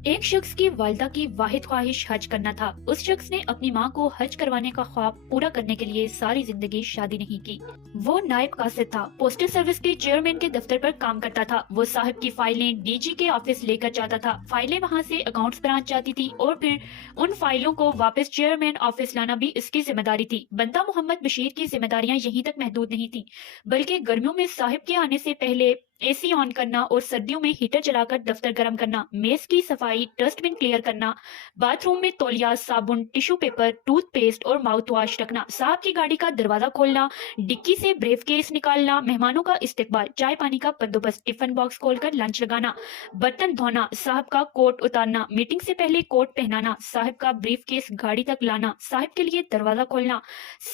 ایک شخص کی والدہ کی واحد خواہش حج کرنا تھا۔ اس شخص نے اپنی ماں کو حج کروانے کا خواب پورا کرنے کے لیے ساری زندگی شادی نہیں کی۔ وہ نائب قاصد تھا، پوسٹل سروس کے چیئرمین کے دفتر پر کام کرتا تھا۔ وہ صاحب کی فائلیں ڈی جی کے آفس لے کر جاتا تھا۔ فائلیں وہاں سے اکاؤنٹس برانچ جاتی تھی اور پھر ان فائلوں کو واپس چیئرمین آفس لانا بھی اس کی ذمہ داری تھی۔ بندہ محمد بشیر کی ذمہ داریاں یہیں تک محدود نہیں تھیں، بلکہ گرمیوں میں صاحب کے آنے سے پہلے اے سی آن کرنا اور سردیوں میں ہیٹر چلا کر دفتر گرم کرنا، میز کی صفائی، ڈسٹ بن کلیئر کرنا، باتھ روم میں تولیہ، صابن، ٹیشو پیپر، ٹوتھ پیسٹ اور ماؤتھ واش رکھنا، صاحب کی گاڑی کا دروازہ کھولنا، ڈکی سے بریف کیس نکالنا، مہمانوں کا استقبال، چائے پانی کا بندوبست، ٹفن باکس کھول کر لنچ لگانا، برتن دھونا، صاحب کا کوٹ اتارنا، میٹنگ سے پہلے کوٹ پہنانا، صاحب کا بریف کیس گاڑی تک لانا، صاحب کے لیے دروازہ کھولنا،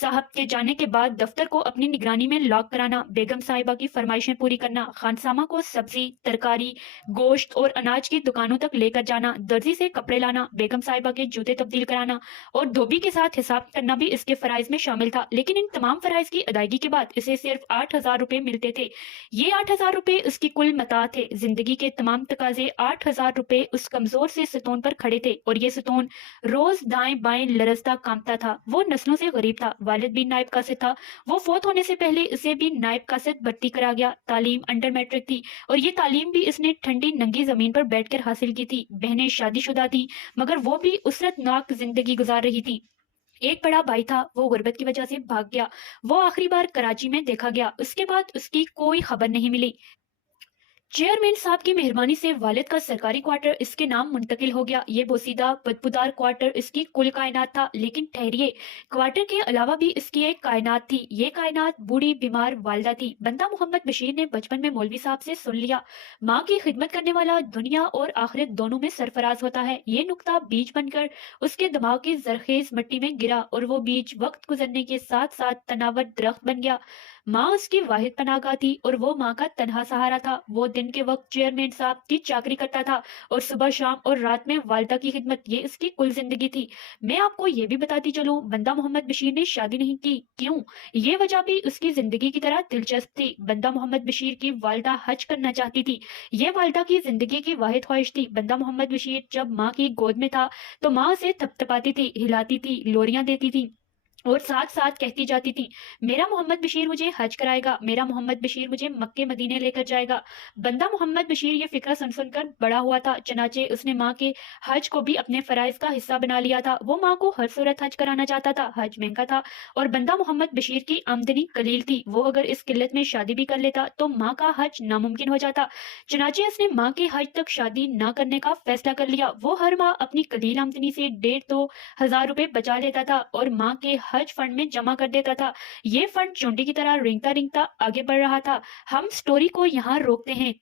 صاحب کے جانے کے بعد دفتر کو اپنی نگرانی میں لاک کرانا، بیگم صاحبہ کی فرمائشیں پوری کرنا، خانسامہ کو سبزی، ترکاری، گوشت اور اناج کی دکانوں تک لے کر جانا، درزی سے کپڑے لانا، بیگم صاحبہ کے جوتے تبدیل کرانا اور دھوبی کے ساتھ حساب کرنا بھی اس کے فرائض میں شامل تھا۔ لیکن ان تمام فرائض کی ادائیگی کے بعد اسے صرف 8,000 روپے ملتے تھے۔ یہ 8,000 روپے اس کی کل متاع تھے۔ زندگی کے تمام تقاضے 8,000 روپے اس کمزور سے ستون پر کھڑے تھے، اور یہ ستون روز دائیں بائیں لرزتا کانپتا تھا۔ وہ نسلوں سے غریب تھا، والد بھی نائب قاصد تھا۔ وہ فوت ہونے سے پہلے اسے بھی نائب قاصد بھرتی کرا گیا۔ تعلیم انڈر میٹرک تھی، اور یہ تعلیم بھی اس نے ٹھنڈی ننگی زمین پر بیٹھ کر حاصل کی تھی۔ بہنیں شادی شدہ تھیں، مگر وہ بھی اسرت ناک زندگی گزار رہی تھی۔ ایک بڑا بھائی تھا، وہ غربت کی وجہ سے بھاگ گیا۔ وہ آخری بار کراچی میں دیکھا گیا، اس کے بعد اس کی کوئی خبر نہیں ملی۔ چیئرمین صاحب کی مہربانی سے والد کا سرکاری کوارٹر اس کے نام منتقل ہو گیا۔ یہ بوسیدہ بدبودار کوارٹر اس کی کل کائنات تھا۔ لیکن ٹھہریے، کوارٹر کے علاوہ بھی اس کی ایک کائنات تھی۔ یہ کائنات بوڑھی بیمار والدہ تھی۔ بندہ محمد بشیر نے بچپن میں مولوی صاحب سے سن لیا، ماں کی خدمت کرنے والا دنیا اور آخرت دونوں میں سرفراز ہوتا ہے۔ یہ نکتہ بیج بن کر اس کے دماغ کی زرخیز مٹی میں گرا، اور وہ بیج وقت گزرنے کے ساتھ ساتھ تناور درخت بن گیا۔ ماں اس کی واحد پناہ گاہ تھی، اور وہ ماں کا تنہا سہارا تھا۔ وہ دن کے وقت چیئرمین صاحب کی چاکری کرتا تھا، اور صبح شام اور رات میں والدہ کی خدمت، یہ اس کی کل زندگی تھی۔ میں آپ کو یہ بھی بتاتی چلوں، بندہ محمد بشیر نے شادی نہیں کی۔ کیوں؟ یہ وجہ بھی اس کی زندگی کی طرح دلچسپ تھی۔ بندہ محمد بشیر کی والدہ حج کرنا چاہتی تھی۔ یہ والدہ کی زندگی کی واحد خواہش تھی۔ بندہ محمد بشیر جب ماں کی گود میں تھا تو ماں اسے تھپ تھپاتی تھی، ہلاتی تھی، لوریاں دیتی تھی، اور ساتھ ساتھ کہتی جاتی تھی، میرا محمد بشیر مجھے حج کرائے گا، میرا محمد بشیر مجھے مکے مدینے لے کر جائے گا۔ بندہ محمد بشیر یہ فکرہ سن سن کر بڑا ہوا تھا، چنانچہ اس نے ماں کے حج کو بھی اپنے فرائض کا حصہ بنا لیا تھا۔ وہ ماں کو ہر صورت حج کرانا چاہتا تھا۔ حج مہنگا تھا، اور بندہ محمد بشیر کی آمدنی قلیل تھی۔ وہ اگر اس قلت میں شادی بھی کر لیتا تو ماں کا حج ناممکن ہو جاتا۔ چنانچہ اس نے ماں کے حج تک شادی نہ کرنے کا فیصلہ کر لیا۔ وہ ہر ماہ اپنی قلیل آمدنی سے 1,500-2,000 روپے بچا لیتا تھا اور ماں کے حج فنڈ میں جمع کر دیتا تھا۔ یہ فنڈ چونٹی کی طرح رینگتا رینگتا آگے بڑھ رہا تھا۔ ہم سٹوری کو یہاں روکتے ہیں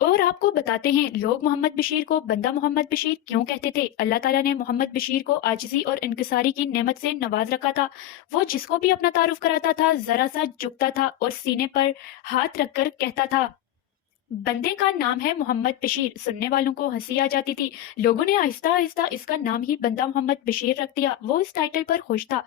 اور آپ کو بتاتے ہیں لوگ محمد بشیر کو بندہ محمد بشیر کیوں کہتے تھے۔ اللہ تعالیٰ نے محمد بشیر کو عاجزی اور انکساری کی نعمت سے نواز رکھا تھا۔ وہ جس کو بھی اپنا تعارف کراتا تھا ذرا سا جھکتا تھا اور سینے پر ہاتھ رکھ کر کہتا تھا، بندے کا نام ہے محمد بشیر۔ سننے والوں کو ہنسی آ جاتی تھی۔ لوگوں نے آہستہ آہستہ اس کا نام ہی بندہ محمد بشیر رکھ دیا۔ وہ اس ٹائٹل پر خوش تھا۔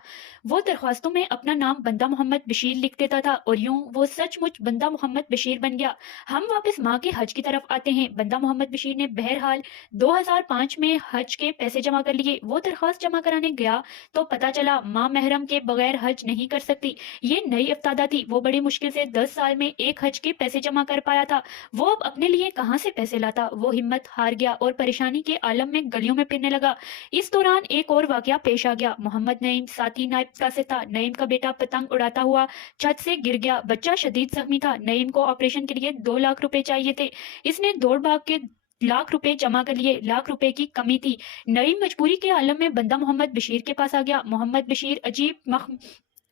وہ درخواستوں میں اپنا نام بندہ محمد بشیر لکھ دیتا تھا، اور یوں وہ سچ مچ بندہ محمد بشیر بن گیا۔ ہم واپس ماں کے حج کی طرف آتے ہیں۔ بندہ محمد بشیر نے بہرحال 2005 میں حج کے پیسے جمع کر لیے۔ وہ درخواست جمع کرانے گیا تو پتا چلا ماں محرم کے بغیر حج نہیں کر سکتی۔ یہ نئی افتادہ تھی۔ وہ بڑی مشکل سے 10 سال میں ایک حج کے پیسے جمع کر پایا تھا۔ وہ اب اپنے لیے کہاں سے پیسے لاتا؟ وہ ہمت ہار گیا اور پریشانی کے عالم میں گلیوں میں پھرنے لگا۔ اس دوران ایک اور واقعہ پیش آ گیا۔ محمد نعیم ساتھی نائب قاصد تھا۔ نعیم کا بیٹا پتنگ اڑاتا ہوا چھت سے گر گیا۔ بچہ شدید زخمی تھا۔ نعیم کو آپریشن کے لیے 2 لاکھ روپے چاہیے تھے۔ اس نے دوڑ بھاگ کے لاکھ روپے جمع کر لیے۔ لاکھ روپے کی کمی تھی۔ نعیم مجبوری کے عالم میں بندہ محمد بشیر کے پاس آ گیا۔ محمد بشیر عجیب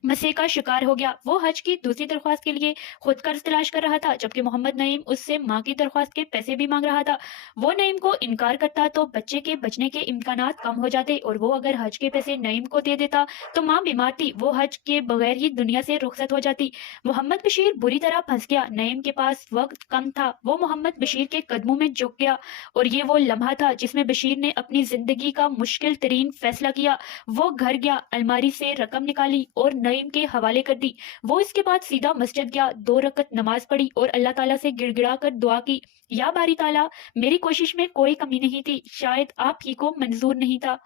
مسئلے کا شکار ہو گیا۔ وہ حج کی دوسری درخواست کے لیے خود قرض تلاش کر رہا تھا، جبکہ محمد نعیم اس سے ماں کی درخواست کے پیسے بھی مانگ رہا تھا۔ وہ نعیم کو انکار کرتا تو بچے کے بچنے کے امکانات کم ہو جاتے، اور وہ اگر حج کے پیسے نعیم کو دے دیتا تو ماں بیمار تھی، وہ حج کے بغیر ہی دنیا سے رخصت ہو جاتی۔ محمد بشیر بری طرح پھنس گیا۔ نعیم کے پاس وقت کم تھا۔ وہ محمد بشیر کے قدموں میں جھک گیا، اور یہ وہ لمحہ تھا جس میں بشیر نے اپنی زندگی کا مشکل ترین فیصلہ کیا۔ وہ گھر گیا، الماری سے رقم نکالی اور نعیم کے حوالے کر دی۔ وہ اس کے بعد سیدھا مسجد گیا، 2 رکعت نماز پڑھی اور اللہ تعالیٰ سے گڑ گڑا کر دعا کی، یا باری تعالیٰ، میری کوشش میں کوئی کمی نہیں تھی، شاید آپ ہی کو منظور نہیں تھا،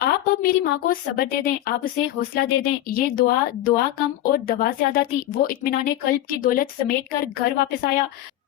آپ اب میری ماں کو صبر دے دیں، آپ اسے حوصلہ دے دیں۔ یہ دعا کم اور دوا زیادہ تھی۔ وہ اطمینان قلب کی دولت سمیٹ کر گھر واپس آیا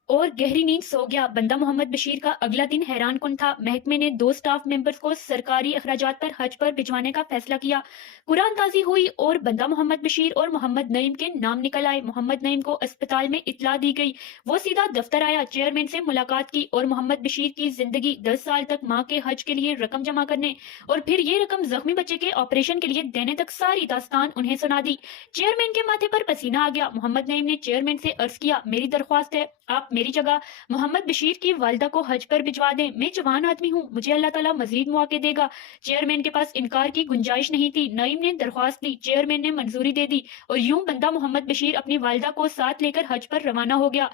اور گہری نیند سو گیا۔ بندہ محمد بشیر کا اگلا دن حیران کن تھا۔ محکمے نے 2 سٹاف ممبرز کو سرکاری اخراجات پر حج پر بھجوانے کا فیصلہ کیا۔ قرآن تازی ہوئی اور بندہ محمد بشیر اور محمد نعیم کے نام نکل آئے۔ محمد نعیم کو اسپتال میں اطلاع دی گئی، وہ سیدھا دفتر آیا، چیئرمین سے ملاقات کی اور محمد بشیر کی زندگی 10 سال تک ماں کے حج کے لیے رقم جمع کرنے اور پھر یہ رقم زخمی بچے کے آپریشن کے لیے دینے تک ساری داستان انہیں سنا دی۔ چیئرمین کے ماتھے پر پسینہ آ گیا۔ محمد نعیم نے چیئرمین سے عرض کیا، میری درخواست ہے آپ میری جگہ محمد بشیر کی والدہ کو حج پر بھجوا دیں، میں جوان آدمی ہوں، مجھے اللہ تعالیٰ مزید مواقع دے گا۔ چیئرمین کے پاس انکار کی گنجائش نہیں تھی۔ نعیم نے درخواست دی، چیئرمین نے منظوری دے دی اور یوں بندہ محمد بشیر اپنی والدہ کو ساتھ لے کر حج پر روانہ ہو گیا۔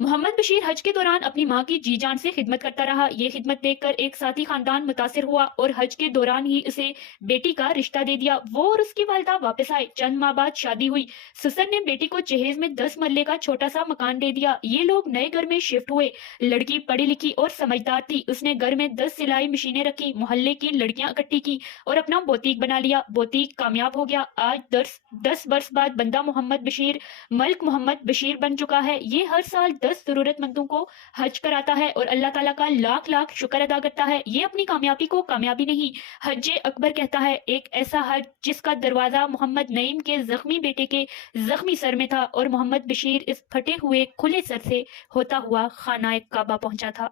محمد بشیر حج کے دوران اپنی ماں کی جی جان سے خدمت کرتا رہا۔ یہ خدمت دیکھ کر ایک ساتھی خاندان متاثر ہوا اور حج کے دوران ہی اسے بیٹی کا رشتہ دے دیا۔ وہ اور اس کی والدہ واپس آئے۔ چند ماہ بعد شادی ہوئی۔ سسر نے بیٹی کو جہیز میں 10 مرلے کا چھوٹا سا مکان دے دیا۔ یہ لوگ نئے گھر میں شفٹ ہوئے۔ لڑکی پڑھی لکھی اور سمجھدار تھی، اس نے گھر میں 10 سلائی مشینیں رکھی، محلے کی لڑکیاں اکٹھی کی اور اپنا بوتیک بنا لیا۔ بوتیک کامیاب ہو گیا۔ آج 10 برس بعد بندہ محمد بشیر ملک محمد بشیر بن چکا ہے۔ یہ ہر سال 10 ضرورت مندوں کو حج کراتا ہے اور اللہ تعالیٰ کا لاکھ لاکھ شکر ادا کرتا ہے۔ یہ اپنی کامیابی کو کامیابی نہیں، حج اکبر کہتا ہے، ایک ایسا حج جس کا دروازہ محمد نعیم کے زخمی بیٹے کے زخمی سر میں تھا اور محمد بشیر اس پھٹے ہوئے کھلے سر سے ہوتا ہوا خانہ کعبہ پہنچا تھا۔